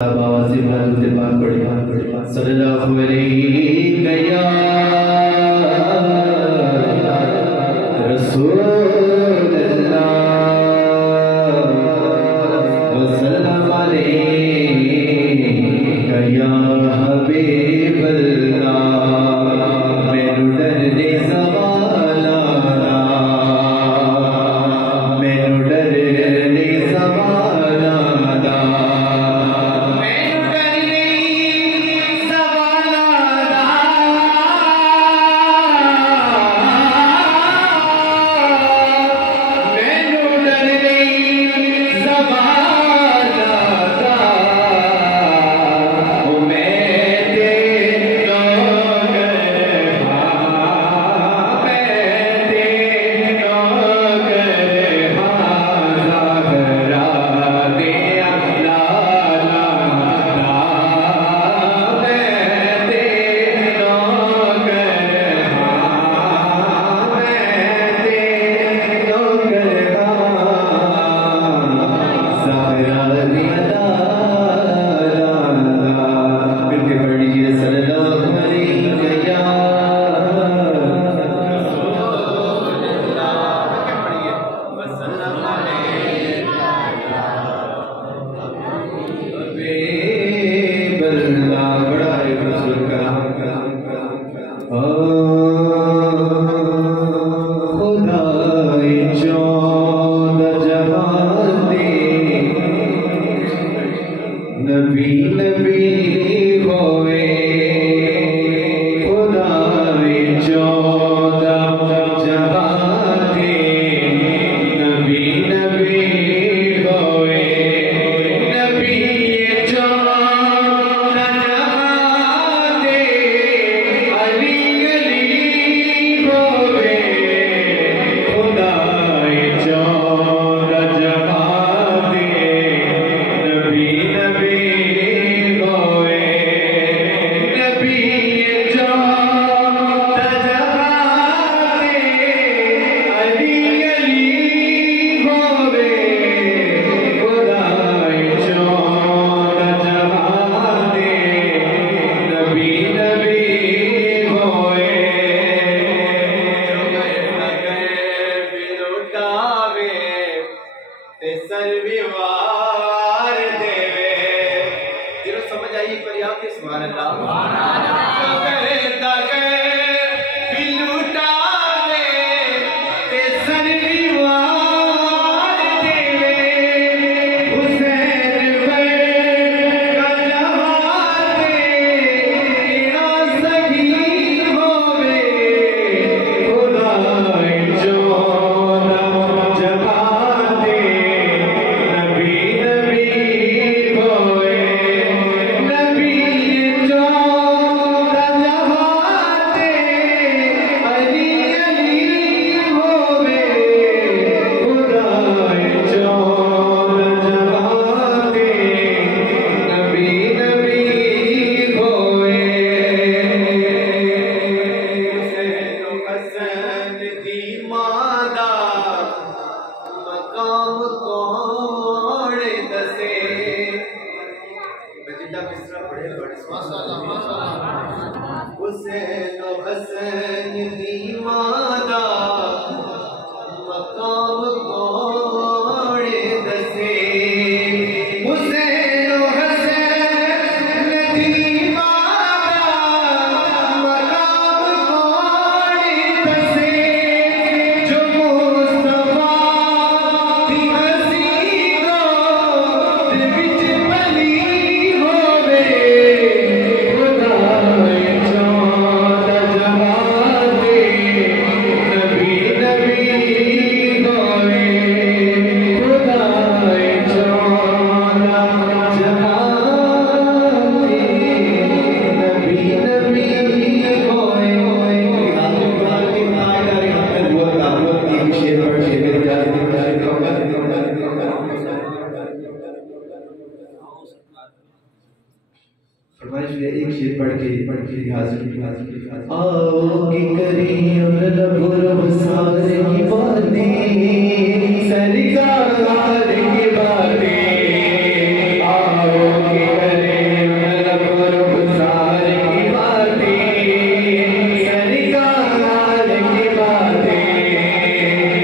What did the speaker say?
आवाज़ से मौजूद पाक पढ़े सल्लल्लाहु अलैहि या रसूल अल्लाह व सल्लम अलैहि या हबीब अल्लाह मैनू डरने सवाला मैनू डरने सवाला नबी नबी होवे खुदा वे चौदह जहां दे नबी नबी होवे नबी चौदह जहां दे अली अली होवे खुदा वे चौदह जहां दे नबी नबी सर्विवार देवे जिरो समझ आई एक बार आपके सुभान अल्लाह कहता है बिलुटावे ते सर्विवार देवे हुसैन पर कलमाते तेरा सही होवे खुदा हुसैन हसन दी मादा मकाम कौन दसे हुसैन हसन दी मादा मकाम कौन दसे जो मुस्तफा दी हसीनो दे विच बली होवे एक शेर पढ़ के हाजिर आओगी करी और लबुर सारे की बातें सरकार की बातें